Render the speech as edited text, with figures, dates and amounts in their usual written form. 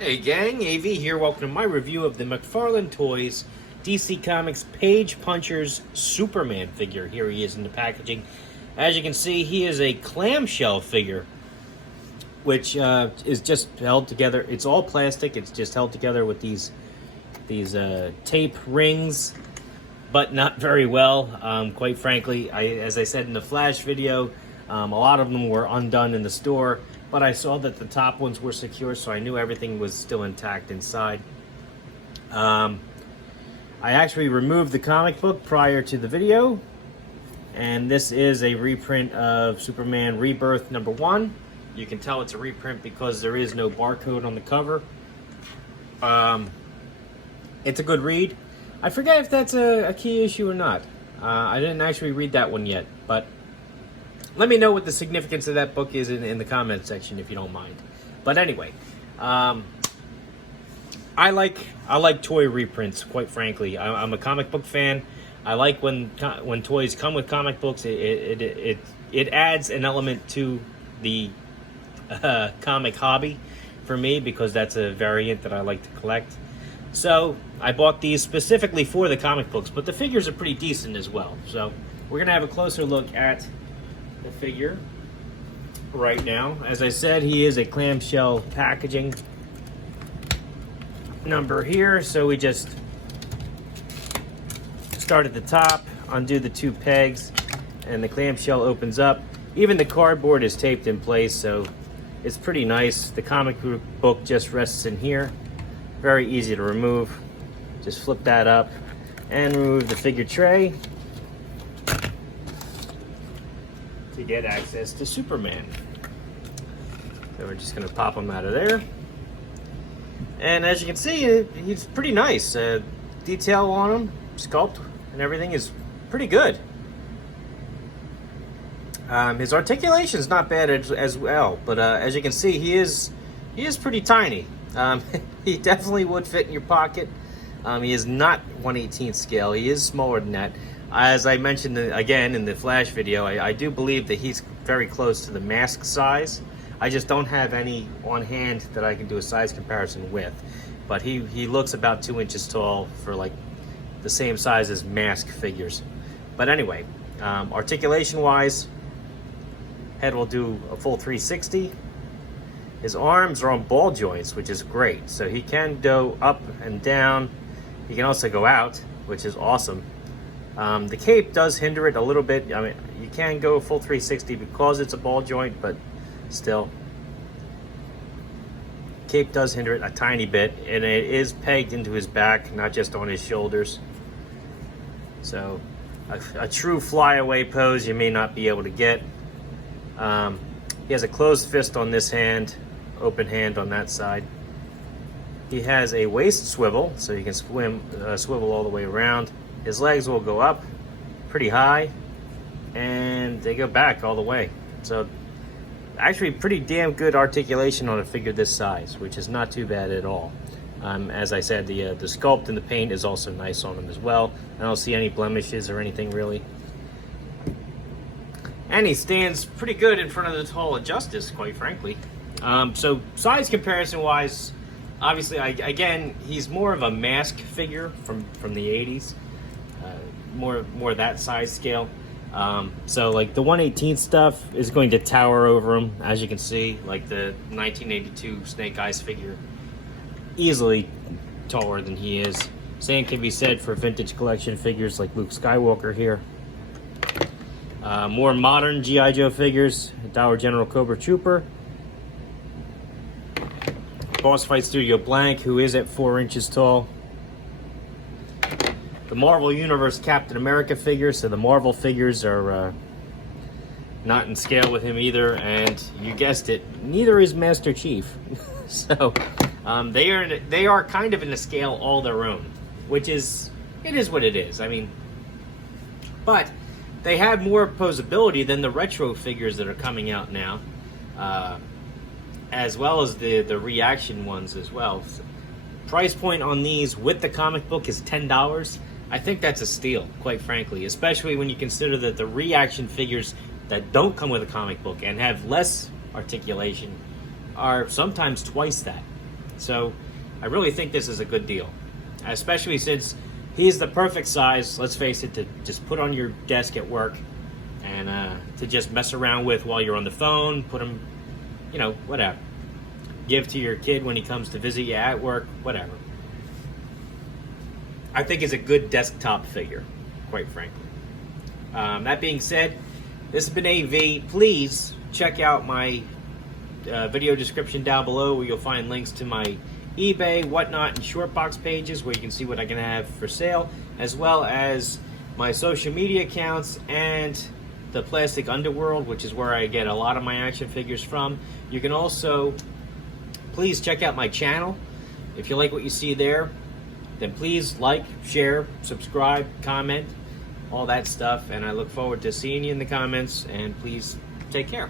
Hey gang, AV here. Welcome to my review of the McFarlane Toys DC Comics Page Punchers Superman figure. Here he is in the packaging. As you can see, he is a clamshell figure, which is just held together. It's all plastic. It's just held together with these tape rings, but not very well. Quite frankly, as I said in the Flash video, a lot of them were undone in the store. But I saw that the top ones were secure, so I knew everything was still intact inside. I actually removed the comic book prior to the video, and this is a reprint of Superman Rebirth #1. You can tell it's a reprint because there is no barcode on the cover. It's a good read. I forget if that's a key issue or not. I didn't actually read that one yet, but let me know what the significance of that book is in the comment section if you don't mind. But anyway, I like toy reprints, quite frankly. I'm a comic book fan. I like when toys come with comic books. It adds an element to the comic hobby for me, because that's a variant that I like to collect. So I bought these specifically for the comic books, but the figures are pretty decent as well. So we're gonna have a closer look at the figure right now. As I said, he is a clamshell packaging number here, so we just start at the top, undo the two pegs, and the clamshell opens up. Even the cardboard is taped in place, so it's pretty nice. The comic book just rests in here. Very easy to remove. Just flip that up and remove the figure tray to get access to Superman. So we're just going to pop him out of there. And as you can see, he's pretty nice. Detail on him, sculpt, and everything is pretty good. His articulation is not bad as well, but as you can see, he is pretty tiny. He definitely would fit in your pocket. He is not 1/18 scale. He is smaller than that. As I mentioned again in the Flash video, I do believe that he's very close to the mask size. I just don't have any on hand that I can do a size comparison with. But he looks about 2 inches tall for like the same size as mask figures. But anyway, articulation wise, head will do a full 360. His arms are on ball joints, which is great. So he can go up and down. He can also go out, which is awesome. The cape does hinder it a little bit. I mean, you can go full 360 because it's a ball joint, but still. Cape does hinder it a tiny bit, and it is pegged into his back, not just on his shoulders. So a true flyaway pose you may not be able to get. He has a closed fist on this hand, open hand on that side. He has a waist swivel, so you can swivel all the way around. His legs will go up pretty high, and they go back all the way. So actually pretty damn good articulation on a figure this size, which is not too bad at all. As I said, the sculpt and the paint is also nice on him as well. I don't see any blemishes or anything really. And he stands pretty good in front of the Hall of Justice, quite frankly. So size comparison wise, obviously, again, he's more of a mask figure from the 80s. More that size scale. So like the 1/18 stuff is going to tower over him, as you can see. Like the 1982 Snake Eyes figure, easily taller than he is. Same can be said for vintage collection figures like Luke Skywalker here. More modern G.I. Joe figures, Dollar General Cobra Trooper, Boss Fight Studio Blank, who is at 4 inches tall. The Marvel Universe Captain America figures, so the Marvel figures are not in scale with him either, and you guessed it, neither is Master Chief. So they are kind of in a scale all their own, which is what it is. I mean, but they have more posability than the retro figures that are coming out now, as well as the reaction ones as well. So, price point on these with the comic book is $10. I think that's a steal, quite frankly, especially when you consider that the reaction figures that don't come with a comic book and have less articulation are sometimes twice that. So I really think this is a good deal, especially since he's the perfect size, let's face it, to just put on your desk at work and to just mess around with while you're on the phone, put him, you know, whatever. Give to your kid when he comes to visit you at work, whatever. I think is a good desktop figure, quite frankly. That being said, this has been AV. Please check out my video description down below where you'll find links to my eBay, whatnot, and Shortboxed pages where you can see what I can have for sale, as well as my social media accounts and the Plastic Underworld, which is where I get a lot of my action figures from. You can also please check out my channel. If you like what you see there, then please like, share, subscribe, comment, all that stuff, and I look forward to seeing you in the comments, and please take care.